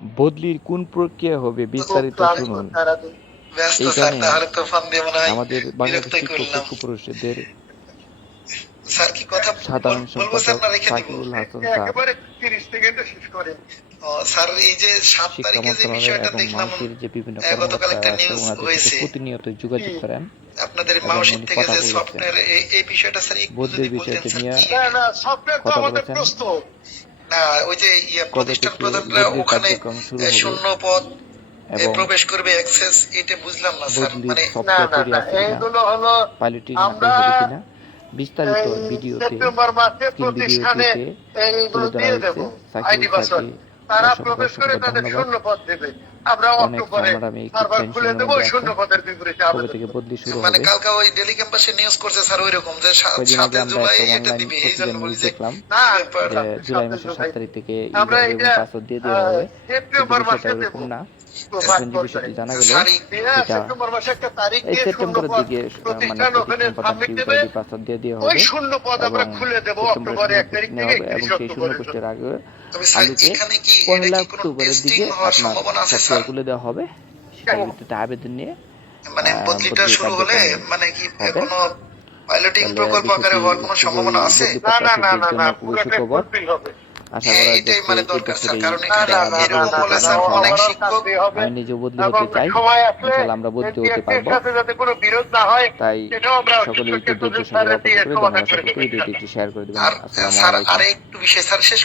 বদলির কোন প্রক্রিয়া হবে বিস্তারিত শুনুন। আমাদের বাংলাদেশ শিক্ষক পরিষদের সাধারণ সম্পাদক সাকিবুল হাসান স্যার। শিক্ষা মন্ত্রণালয় এবং যে বিভিন্ন কর্মকর্তা আছে ওনাদের সাথে প্রতিনিয়ত যোগাযোগ। করেন আপনাদের এবং থেকে যে সফটওয়্যার এই বিষয়টা স্যার বদলির বিষয়টা নিয়ে কথা বলেছেন। ওই যে ইয়ে প্রতিষ্ঠান প্রধানরা ওখানে শূন্য পদ প্রবেশ করবে অ্যাক্সেস এটা বুঝলাম না স্যার মানে না না না এইগুলো হলো আমরা বিস্তারিত ভিডিওতে সেপ্টেম্বর মাসে প্রতিষ্ঠানে এইগুলো দিয়ে দেব আইডি পাসওয়ার্ড। তারা প্রবেশ করে তাদের শূন্য পদ দেবে। আমরা অক্টোবরে সার্ভার খুলে দেবো ওই শূন্য পদের বিপরীতে থেকে বদলি শুরু মানে কালকে ওই ডেলি ক্যাম্পাসে নিউজ করছে স্যার ওইরকম যে সা- কয়েকদিন আগে সাতে আমরা জুলাই একটা এটা দিবে এই জন্য নিউজ বলি যে দেখলাম না এরপর যে সামনে জুলাই মাসের সাত তারিখ থেকে আমরা এটা পাসওয়ার্ড দিয়ে দেওয়া হবে। সেপ্টেম্বর মাসে বিষয়টা না প্রভাত এখন যে বিষয়টি পর্যায়ে। জানা গেল স্যার এই- এটা সেপ্টেম্বর মাসে একটা তারিখ এই সেপ্টেম্বরের দিকে মানে পাসওয়ার্ড দিয়ে দেওয়া হবে শূন্য পদ আমরা এবং খুলে দেবো সেপ্টেম্বরের অক্টোবরে তারিখ থেকে এবং সেই শূন্য পোস্টের আগে আলুকে পহেলা অক্টোবরের দিকে আপনার খুলে দেওয়া হবে সেই ভিত্তিতে আবেদন নিয়ে মানে বদলিটা শুরু হলে মানে কি কোনো পাইলটিং প্রকল্প আকারে হওয়ার কোনো সম্ভাবনা আছে? না না না না না পুরোটাই হবে। আশা করা এটাই মানে দরকার স্যার কারণ এখানে না না না এরকম বলে স্যার অনেক শিক্ষক আমি নিজে বদলি হতে চাই। ইনশাআল্লাহ আমরা বদলি হতে NTSA সাথে যাতে কোনো বিরোধ না হয় তাই সকলে একটু শিক্ষক ধৈর্য সহকারে অপেক্ষা করে ধন্যবাদ সকলকে ভিডিওটি শেয়ার করে দেবেন। আর আসসালামু আরেকটু বিষয় স্যার শেষ